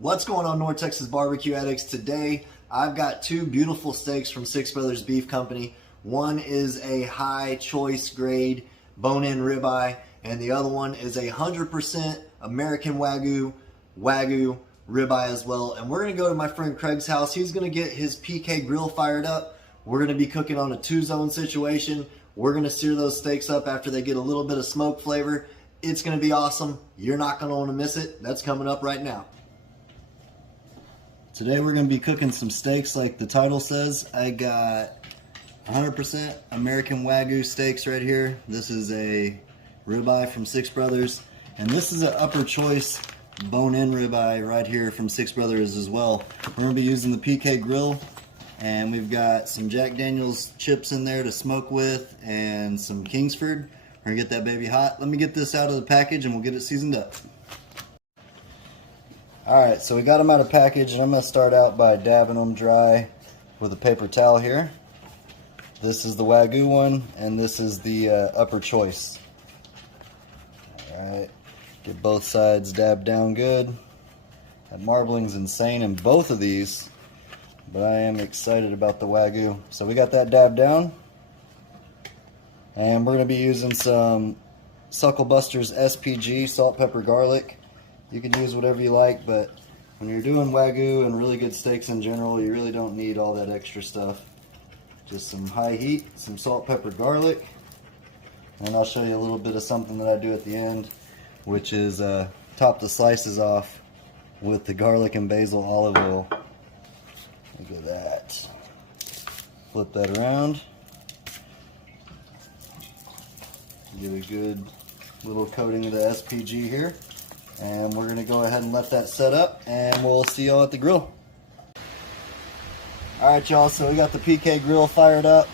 What's going on, North Texas barbecue addicts? Today I've got two beautiful steaks from Six Brothers Beef Company. One is a high choice grade bone-in ribeye, and the other one is a 100% American wagyu ribeye as well. And we're gonna go to my friend Craig's house. He's gonna get his PK grill fired up. We're gonna be cooking on a 2-zone situation. We're gonna sear those steaks up after they get a little bit of smoke flavor. It's gonna be awesome. You're not gonna wanna miss it. That's coming up right now. Today we're going to be cooking some steaks like the title says. I got 100% American Wagyu steaks right here. This is a ribeye from Six Brothers. And this is an upper choice bone-in ribeye right here from Six Brothers as well. We're going to be using the PK grill. And we've got some Jack Daniel's chips in there to smoke with and some Kingsford. We're going to get that baby hot. Let me get this out of the package and we'll get it seasoned up. Alright, so we got them out of package, and I'm going to start out by dabbing them dry with a paper towel here. This is the Wagyu one, and this is the upper choice. Alright, get both sides dabbed down good. That marbling's insane in both of these, but I am excited about the Wagyu. So we got that dabbed down, and we're going to be using some SuckleBusters SPG, salt, pepper, garlic. You can use whatever you like, but when you're doing Wagyu and really good steaks in general, you really don't need all that extra stuff. Just some high heat, some salt, pepper, garlic, and I'll show you a little bit of something that I do at the end, which is top the slices off with the garlic and basil olive oil. Look at that. Flip that around. Get a good little coating of the SPG here. And we're going to go ahead and let that set up, and we'll see y'all at the grill. Alright y'all, so we got the PK grill fired up.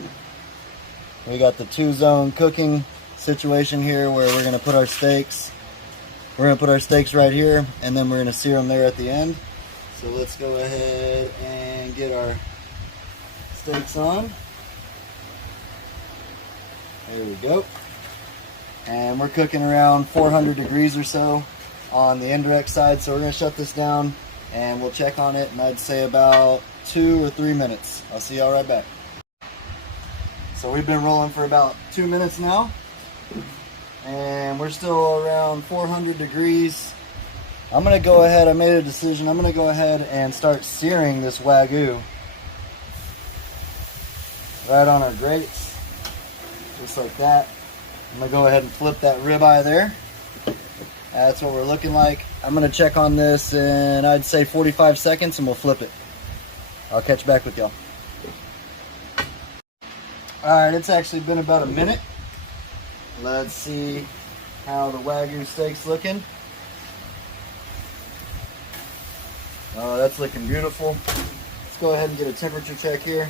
We got the 2-zone cooking situation here where we're going to put our steaks. We're going to put our steaks right here, and then we're going to sear them there at the end. So let's go ahead and get our steaks on. There we go. And we're cooking around 400 degrees or so on the indirect side, so we're going to shut this down and we'll check on it, and I'd say about 2 or 3 minutes. I'll see y'all right back. So we've been rolling for about 2 minutes now, and we're still around 400 degrees. I'm going to go ahead, I made a decision, I'm going to go ahead and start searing this Wagyu right on our grates, just like that. I'm going to go ahead and flip that ribeye there. That's what we're looking like. I'm going to check on this in, I'd say, 45 seconds, and we'll flip it. I'll catch back with y'all. Alright, it's actually been about a minute. Let's see how the Wagyu steak's looking. Oh, that's looking beautiful. Let's go ahead and get a temperature check here.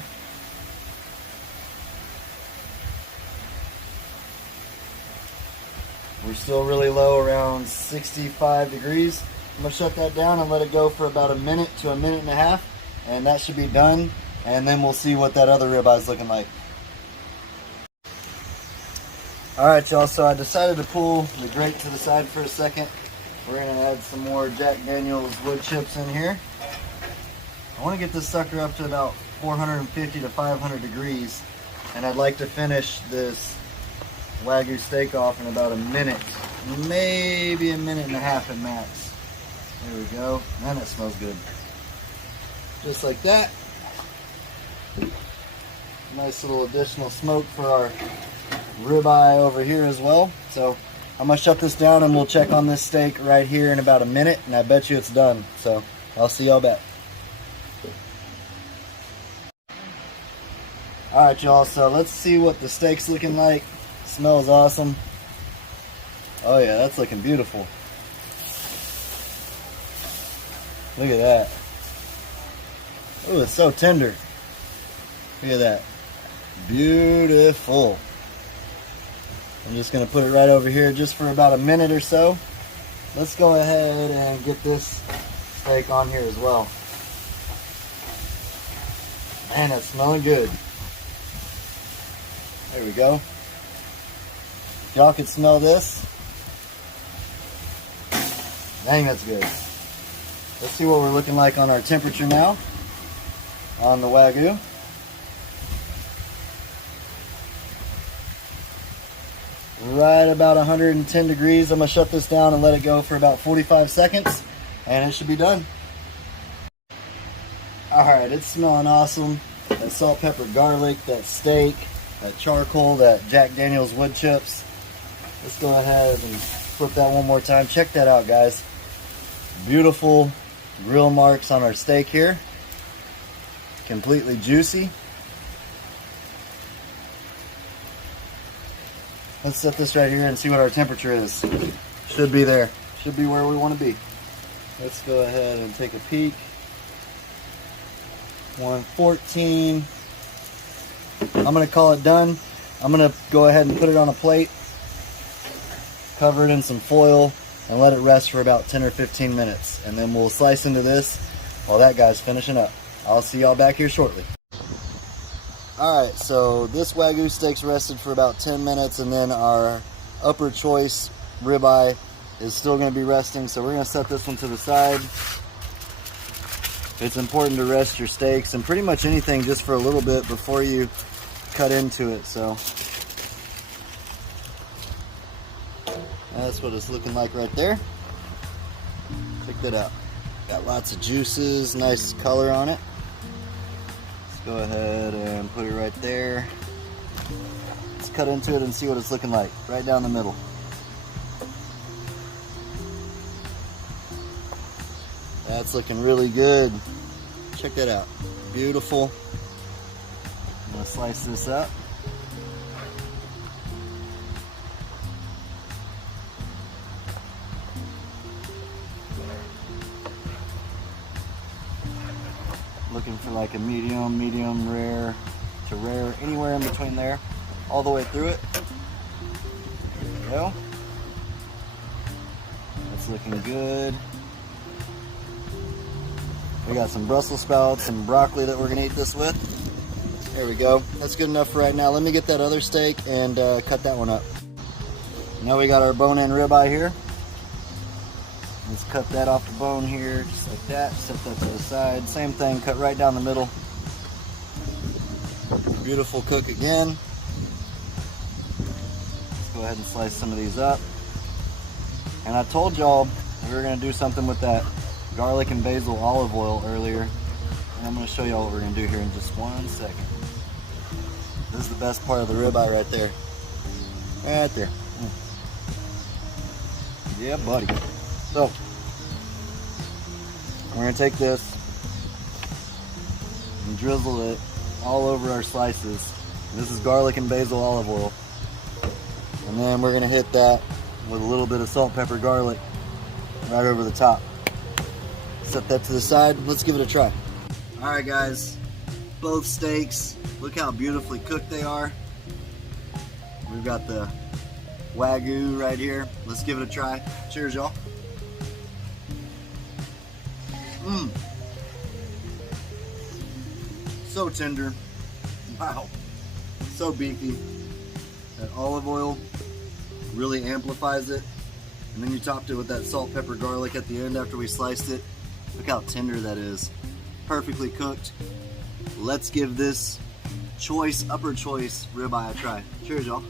We're still really low, around 65 degrees. I'm going to shut that down and let it go for about a minute to a minute and a half, and that should be done, and then we'll see what that other ribeye is looking like. Alright y'all, so I decided to pull the grate to the side for a second. We're going to add some more Jack Daniel's wood chips in here. I want to get this sucker up to about 450 to 500 degrees, and I'd like to finish this Wagyu steak off in about a minute, maybe a minute and a half at max. There we go. Man, that smells good. Just like that. Nice little additional smoke for our ribeye over here as well. So I'm gonna shut this down and we'll check on this steak right here in about a minute, and I bet you it's done. So I'll see y'all back. Alright y'all, so let's see what the steak's looking like. Smells awesome. Oh yeah, that's looking beautiful. Look at that. Oh, it's so tender. Look at that. Beautiful. I'm just going to put it right over here just for about a minute or so. Let's go ahead and get this steak on here as well. Man, it's smelling good. There we go. Y'all can smell this. Dang, that's good. Let's see what we're looking like on our temperature now on the Wagyu. Right about 110 degrees. I'm gonna shut this down and let it go for about 45 seconds and it should be done. All right, it's smelling awesome. That salt, pepper, garlic, that steak, that charcoal, that Jack Daniel's wood chips. Let's go ahead and flip that one more time. Check that out, guys. Beautiful grill marks on our steak here. Completely juicy. Let's set this right here and see what our temperature is. Should be there. Should be where we want to be. Let's go ahead and take a peek. 114. I'm going to call it done. I'm going to go ahead and put it on a plate, cover it in some foil, and let it rest for about 10 or 15 minutes. And then we'll slice into this while that guy's finishing up. I'll see y'all back here shortly. Alright, so this Wagyu steak's rested for about 10 minutes, and then our upper choice ribeye is still going to be resting, so we're going to set this one to the side. It's important to rest your steaks and pretty much anything just for a little bit before you cut into it. So that's what it's looking like right there. Check that out. Got lots of juices, nice color on it. Let's go ahead and put it right there. Let's cut into it and see what it's looking like. Right down the middle. That's looking really good. Check that out. Beautiful. I'm gonna slice this up. Looking for like a medium rare to rare, anywhere in between there, all the way through it. There we go. That's looking good. We got some Brussels sprouts, some broccoli that we're gonna eat this with. There we go. That's good enough for right now. Let me get that other steak and cut that one up. Now we got our bone-in ribeye here. Let's cut that off the bone here, just like that. Set that to the side. Same thing, cut right down the middle. Beautiful cook again. Let's go ahead and slice some of these up. And I told y'all we were gonna do something with that garlic and basil olive oil earlier, and I'm going to show y'all what we're going to do here in just 1 second. This is the best part of the ribeye right there. Right there. Yeah, buddy. So, we're going to take this and drizzle it all over our slices. This is garlic and basil olive oil. And then we're going to hit that with a little bit of salt, pepper, garlic right over the top. Set that to the side. Let's give it a try. All right, guys, both steaks, look how beautifully cooked they are. We've got the Wagyu right here. Let's give it a try. Cheers, y'all. So tender. Wow. So beefy. That olive oil really amplifies it. And then you topped it with that salt, pepper, garlic at the end after we sliced it. Look how tender that is. Perfectly cooked. Let's give this choice, upper choice ribeye a try. Cheers, y'all.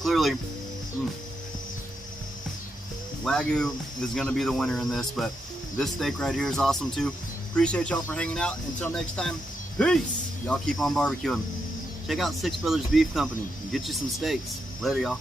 Clearly, Wagyu is going to be the winner in this, but this steak right here is awesome too. Appreciate y'all for hanging out. Until next time, peace. Y'all keep on barbecuing. Check out Six Brothers Beef Company and get you some steaks. Later, y'all.